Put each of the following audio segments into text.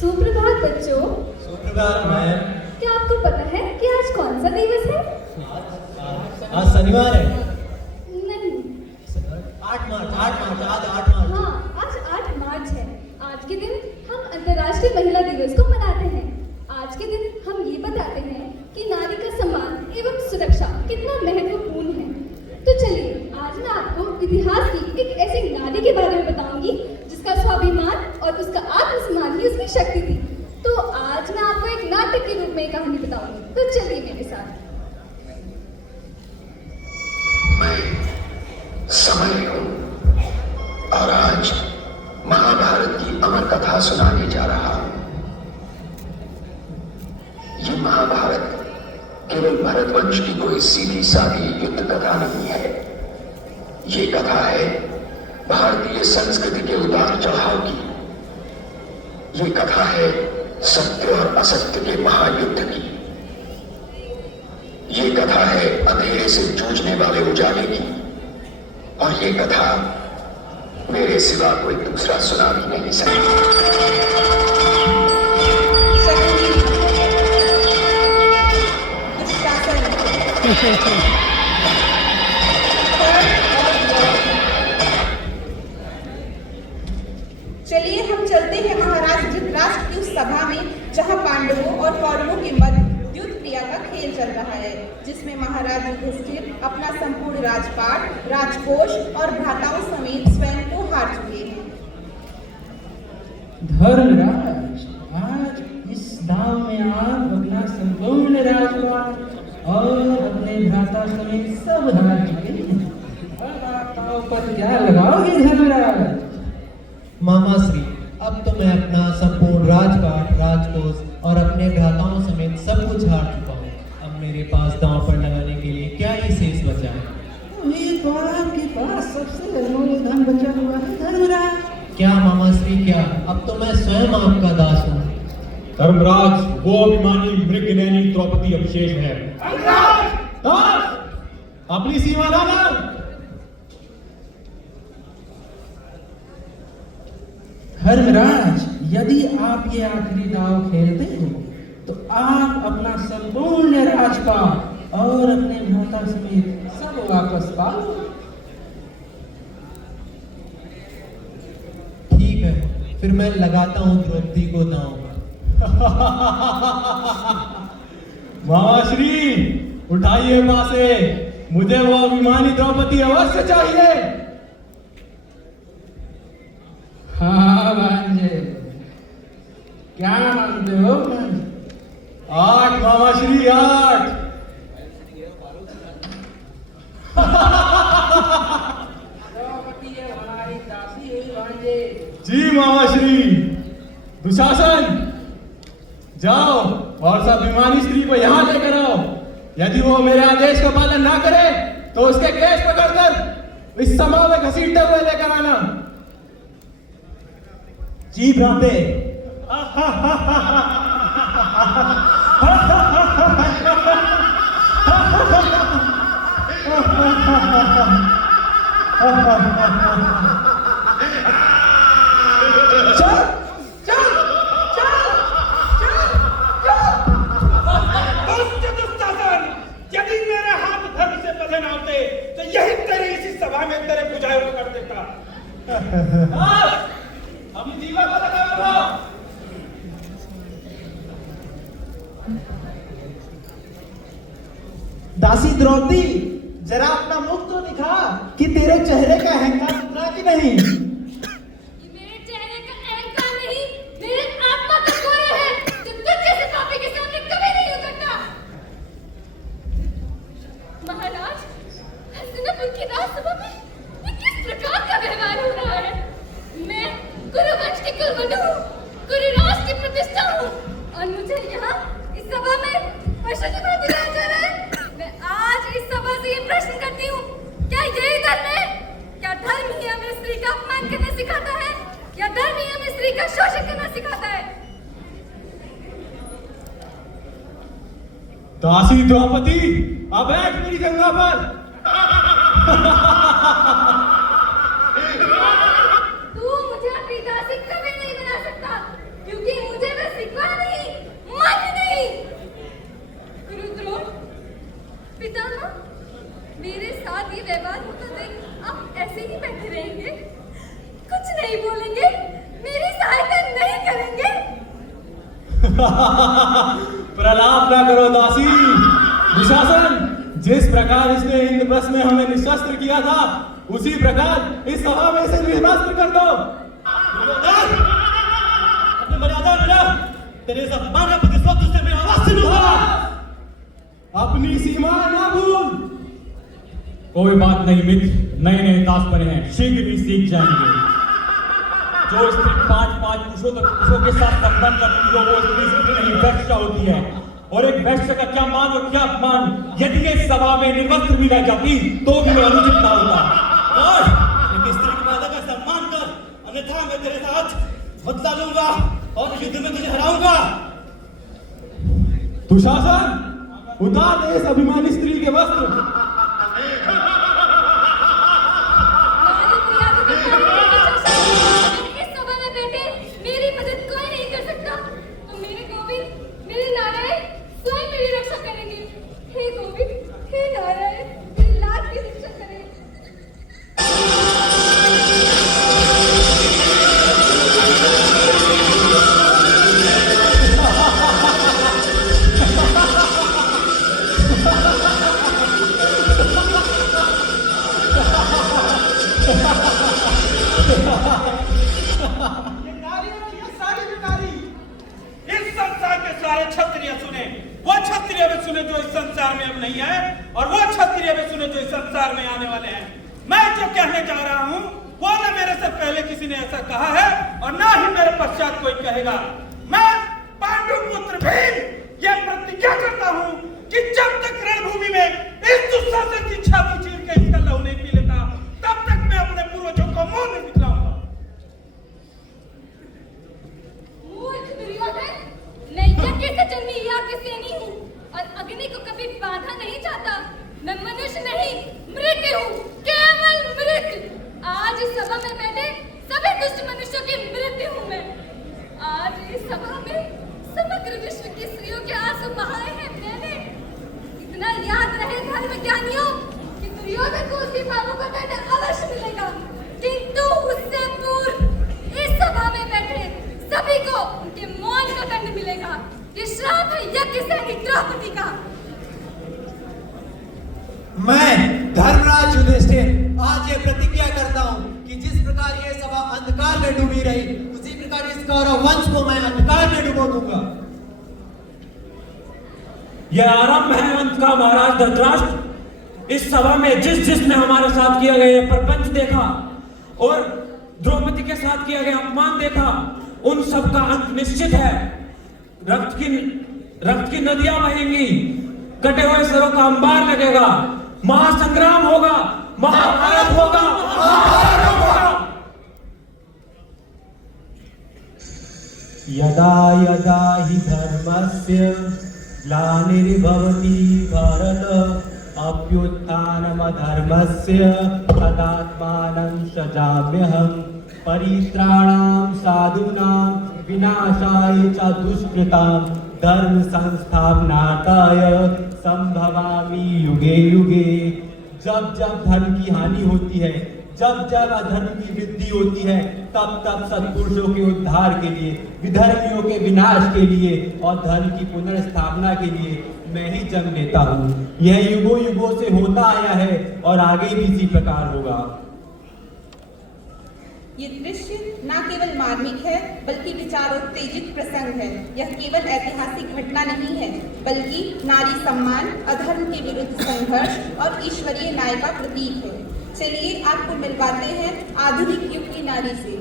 सुप्रभात बच्चों। सुप्रभात मैम। क्या आपको पता है कि आज कौन सा दिवस है? आज शनिवार है। नहीं। 8 मार्च आज 8 मार्च। हाँ, आज 8 मार्च है। आज के दिन हम अंतर्राष्ट्रीय महिला दिवस को मनाते हैं। आज के दिन हम ये बताते हैं कि नारी का सम्मान एवं सुरक्षा कितना महत्वपूर्ण है। तो चलिए, आज मैं आपको इतिहास की एक ऐसी नारी के बारे में बताऊंगी जिसका स्वाभिमान और उसका आत्मसम्मान ही उसकी शक्ति थी। तो आज मैं आपको एक नाटक के रूप में एक कहानी बताऊंगी। तो चलिए मेरे साथ। मैं समय हूं और आज महाभारत की अमर कथा सुनाने जा रहा हूं। ये महाभारत केवल भरतवंश की कोई सीधी सादी युद्ध कथा नहीं है। ये कथा है भारतीय संस्कृति के उतार चढ़ाव की। ये कथा है सत्य और असत्य के महायुद्ध की। ये कथा है अंधेरे से जूझने वाले उजाले की। और ये कथा मेरे सिवा कोई दूसरा सुना भी नहीं सकता। चलिए हम चलते हैं महाराज धृतराष्ट्र की उस सभा में जहां पांडवों और कौरवों के मध्य युद्ध क्रिया का खेल चल रहा है, जिसमें महाराज युधिष्ठिर अपना संपूर्ण राजपाट, राजकोष और भ्राताओं समेत स्वयं को हार चुके हैं। धर्मराज, आज इस दाव में आप अपना संपूर्ण राजपाट और अपने भ्राता समेत सब हार चुके हैं। अब आप दाव पर क्या लगाओगे धर्मराज? मामा श्री, अब तो मैं अपना संपूर्ण राजपाट, राजकोष और अपने भ्राताओं समेत सब कुछ हार चुका हूँ। अब मेरे पास दांव पर लगाने के लिए क्या ही शेष बचा है? अभी तो आपके पास सबसे अनमोल धन बचा हुआ है धर्मराज। क्या मामा श्री, क्या? अब तो मैं स्वयं आपका दास हूँ। धर्मराज, वो अभिमानी मृगनयनी द्रौपदी अवशेष है। दास, अपनी सीमा लाना। धर्मराज, यदि आप ये आखिरी दाव खेलते हो तो आप अपना संपूर्ण राजपाट और अपने भ्राता समेत सब वापस पाओ। ठीक है, फिर मैं लगाता हूँ द्रौपदी को दांव पर। मामा श्री, उठाइए पासे, मुझे वो अभिमानी द्रौपदी अवश्य चाहिए। हाँ भांजे, क्या मानते हो भांजे? 8 मामा श्री, 8। द्रौपदी हमारी दासी हुई भांजे। जी मामा श्री। दुशासन, जाओ और सब अभिमानी स्त्री को यहाँ लेकर आओ। यदि वो मेरे आदेश का पालन ना करे तो उसके केस पकड़कर इस सभा में घसीटते हुए लेकर आना। जी भ्राते। यदि मेरे हाथ धर्म से बंधे ना होते तो यही तेरी इसी सभा में तेरे बुझाए हुए कर देता। अपनी जीवा को लगाओ। दासी द्रौपदी, जरा अपना मुख तो दिखा कि तेरे चेहरे का अहंकार उतरा कि नहीं। ये मेरे चेहरे का अहंकार नहीं, मेरे आत्मा का खोया है जो तुझ जैसे पापी के सामने कभी नहीं उतरता। महाराज, हस्तिनापुर की राजसभा में ये किस प्रकार का व्यवहार हो रहा है? मैं कुरुवंश की कुलवधू हूँ, कुरुराज की प्रतिष्ठा हूँ और मुझे यहाँ इस सभा में पशु की भांति लाया जा रहा है। मैं आज इस सभा से ये प्रश्न करती हूँ, क्या यही धर्म है? क्या धर्म ही हमें स्त्री का अपमान करना सिखाता है या धर्म ही हमें स्त्री का शोषण करना सिखाता है? दासी द्रौपदी, अब बैठ मेरी गंगा पर। तू मुझे अपनी दासी कभी नहीं बना सकता, क्योंकि मुझे प्रलाप ना करो दासी। दुशासन, जिस प्रकार इसने इंद्रप्रस्थ में हमें निशस्त्र किया था, उसी प्रकार इस सभा में इसे निशस्त्र कर दो। अपनी मर्यादा मिला, तेरे इस अपमान का प्रतिशोध तुझसे मैं अवश्य लूंगा। अपनी सीमा ना भूल। कोई बात नहीं मित्र, नए नए दास बने हैं, शीघ्र ही सीख जाएंगे। जो स्त्री 5 पुरुषों के साथ संबंध रखती हो, वो स्त्री नहीं वैश्या होती है। और एक वैश्य का क्या मान और क्या अपमान, यदि ये सभा में निर्वस्त्र भी रह जाती तो भी वह अनुचित ना होता। और एक स्त्री की बात का सम्मान कर, अन्यथा मैं तेरे साथ बदला लूंगा और युद्ध में तुझे हराऊंगा। दुशासन, उतार दे इस अभिमानी स्त्री के वस्त्र। इस सभा में बैठे मेरी मदद कोई नहीं कर सकता, तो मेरे गोविंद, मेरे नारायण स्वयं मेरी रक्षा करेंगे। हे गोविंद, हे नारायण, मेरी लाज की रक्षा करें। इस संसार के सारे क्षत्रिय सुने, वो क्षत्रिय भी सुने जो इस संसार में अब नहीं है, और वो क्षत्रिय भी सुने जो इस संसार में आने वाले हैं। मैं जो कहने जा रहा हूँ वो न मेरे से पहले किसी ने ऐसा कहा है और ना ही मेरे पश्चात कोई कहेगा। मैं पांडु पुत्र भीम ये प्रतिज्ञा करता हूँ कि जब तक रणभूमि में इस दुशासन की छाती चीर के इसका लहू नहीं पी लेता, तब तक मैं अपने पूर्वजों को मुंह नहीं दिखलाऊंगा। मूर्ख दुर्योधन, मैं यज्ञ से जन्मी याज्ञ सेनी हूँ और अग्नि को कभी बांधा नहीं जाता। मैं मनुष्य नहीं, मृग हूँ, केवल मृग। आज इस सभा में बैठे सभी दुष्ट मनुष्यों की मृत्यु हूँ मैं। आज इस सभा में समग्र विश्व की स्त्रियों के आंसू बहाए हैं मैंने। इतना याद रहे धर्म ज्ञानियों कि दुर्योधन को उसकी पापों का दंड अवश्य मिलेगा, किंतु उससे पूर्व इस सभा में बैठे सभी को उनके मौन का दंड मिलेगा। ये श्राप है यज्ञ सैनिक द्रौपदी का। मैं धर्मराज युधिष्ठिर आज ये प्रतिज्ञा करता हूँ कि जिस प्रकार ये सभा अंधकार में डूबी रही, उसी प्रकार इस कौरव वंश को मैं अंधकार में डुबो दूंगा। यह आरंभ है अंत का महाराज धृतराष्ट्र। इस सभा में जिसने हमारे साथ किया गया प्रपंच देखा और द्रौपदी के साथ किया गया अपमान देखा, उन सब का अंत निश्चित है। रक्त की नदियां बहेंगी, कटे हुए सरों का अंबार लगेगा, महासंग्राम होगा, महाभारत होगा, महाभारत होगा। यदा यदा हि धर्मस्य ग्लानिर्भवति भारत अभ्युत्थानमधर्मस्य तदात्मानं सजाम्यहम् परित्राणां साधूनां विनाशाय च दुष्कृतां धर्म संस्थापनार्थाय संभवामि युगे युगे। जब जब धर्म की हानि होती है, जब जब अधर्म की वृद्धि होती है, तब तब सत्पुरुषों के उद्धार के लिए, विधर्मियों के विनाश के लिए और धर्म की पुनर्स्थापना के लिए मैं ही जन्म लेता हूँ। यह युगों युगों से होता आया है और आगे भी इसी प्रकार होगा। ये दृश्य न केवल मार्मिक है बल्कि विचारोत्तेजित प्रसंग है। यह केवल ऐतिहासिक घटना नहीं है बल्कि नारी सम्मान, अधर्म के विरुद्ध संघर्ष और ईश्वरीय न्याय का प्रतीक है। चलिए आपको मिलवाते हैं आधुनिक युग की नारी से।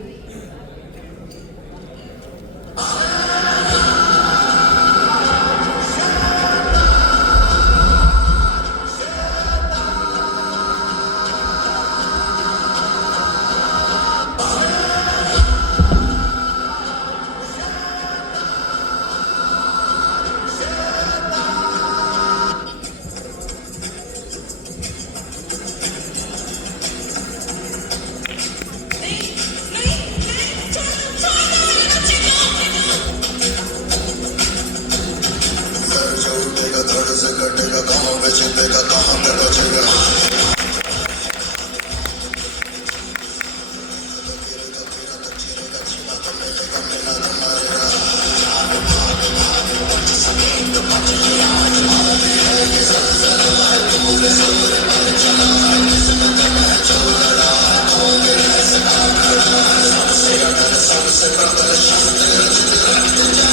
संस प्रबल शब्द